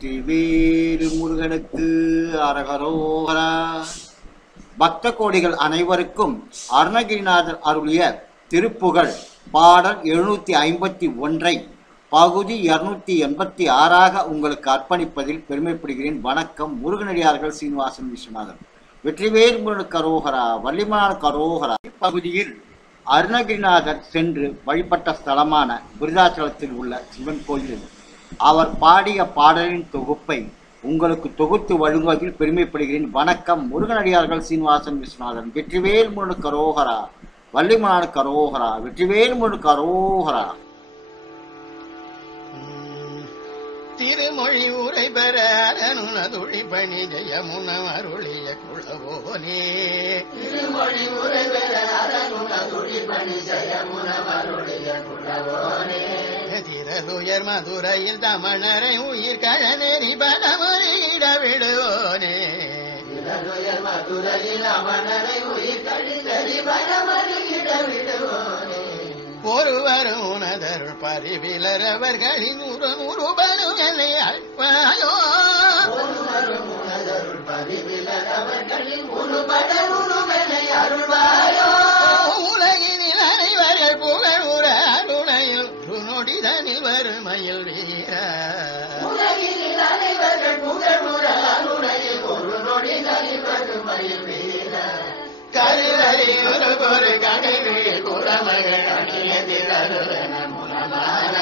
வெற்றிவேறு முருகனுக்கு அரகரோகரா. பக்த கோடிகள் அனைவருக்கும் அருணகிரிநாதர் அருளிய திருப்புகழ் பாடல் எழுநூத்தி ஐம்பத்தி ஒன்றை பகுதி இருநூத்தி எண்பத்தி ஆறாக உங்களுக்கு அர்ப்பணிப்பதில் பெருமைப்படுகிறேன். வணக்கம். முருகனடியார்கள் சீனிவாசன் விஸ்வநாதன். வெற்றிவேல் முருகன் கரோகரா வள்ளிமான கரோகரா. இப்பகுதியில் அருணகிரிநாதர் சென்று வழிபட்ட ஸ்தலமான விருதாச்சலத்தில் உள்ள சிவன் கோயில் அவர் பாடிய பாடலின் தொகுப்பை உங்களுக்கு தொகுத்து வழங்குவதில் பெருமைப்படுகிறேன். வணக்கம். முருகனடியார்கள் சீனிவாசன் விஸ்வநாதன். வெற்றிவேல் முருகனுக்கு கரோகரா. வள்ளிமனார் கரோகரா. வெற்றிவேல் முருகனுக்கு கரோகரா. திருமொழி உரை பெற அரணுனதுழி பணி ஜெயமுன அருளிய குளவோனே திருமொழி உரை பெற அரணுனதுழி பணி ஜெயமுன அருளிய குளவோனே திரதுயர் மதுரையில் தமணரை உயிர் கழநெறி பலமுறையிட விடுவோனே திரதுயர் மதுரையில் அமணரை உயிர் கழிந்தறி பலமுறையிட விடுவோனே ஒருவரும் உனதருள் பரிவிலர் அவர்களின் உரு உருபலும் என்னை அழ்வாயோ அருணையில் நொடிதனில் வறுமையில் வீர அருணையில் ஒரு கடைவீழ் குறமகள் அணியதிரருவன முனமான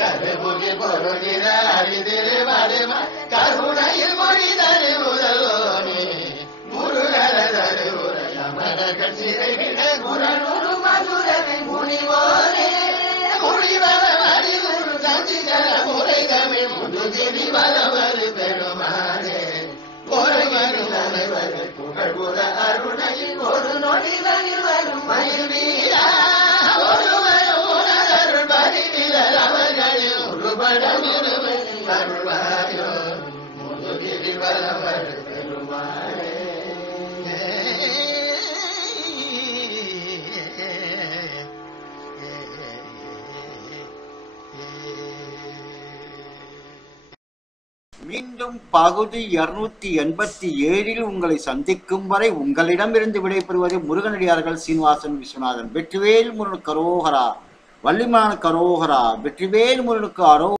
கருமுகி பொருளிர அரிதிரு வலும கருணையில் மொழிதரு முதல்வோனே முருகரதரு உரையமரகள் சிறைவிட குரலுரு ஒருவரும் புகழ்வுற அருணையில் ஒரு நொடிதனில் வரும் மயில் வீரா ஒருவரும் உணரருள் பரிவிலர் அவர்களில் ஒருபடம் இருவரில் அருள்வாயோ. முதுகிரி வரவர் மீண்டும் பகுதி இருநூத்தி எண்பத்தி ஏழில் உங்களை சந்திக்கும் வரை உங்களிடமிருந்து விடைபெறுவது முருகனடியார்கள் சீனிவாசன் விஸ்வநாதன். வெற்றிவேல் முருகனுக்கு கரோகரா வள்ளிமான கரோகரா வெற்றிவேல் முருகனுக்கு அரோ